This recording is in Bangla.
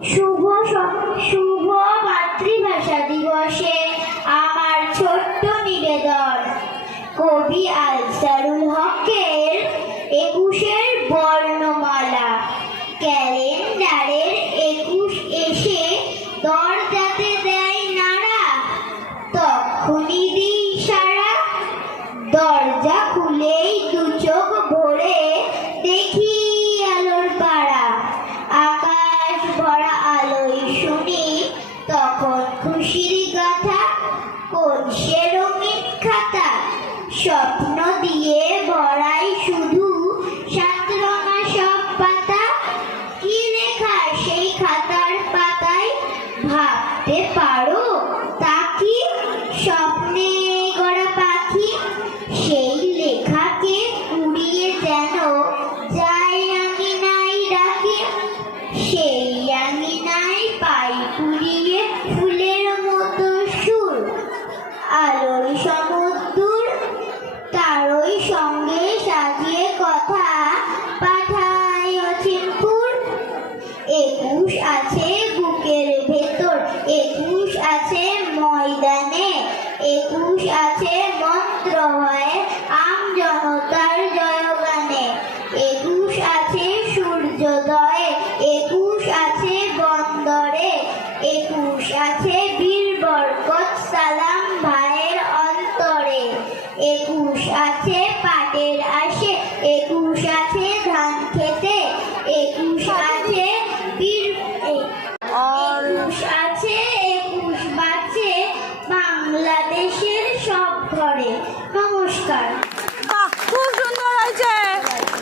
শুভ শুভ মাতৃভাষা দিবসে আমার ছোট্ট নিবেদন কবি আলসারুল হকের ২১-এর বর্ণমালা। ক্যালেন্ডারের ২১ এসে দরজাতে দেয় নাড়া, তখনই দিই সারা। দরজা খুলেই দু চোখ ভরে দেখি আলোর পাড়া। আকাশ ভরা আলোয় শুনি তখন খুশির গাথা, কোন সে রঙিন খাতা, স্বপ্ন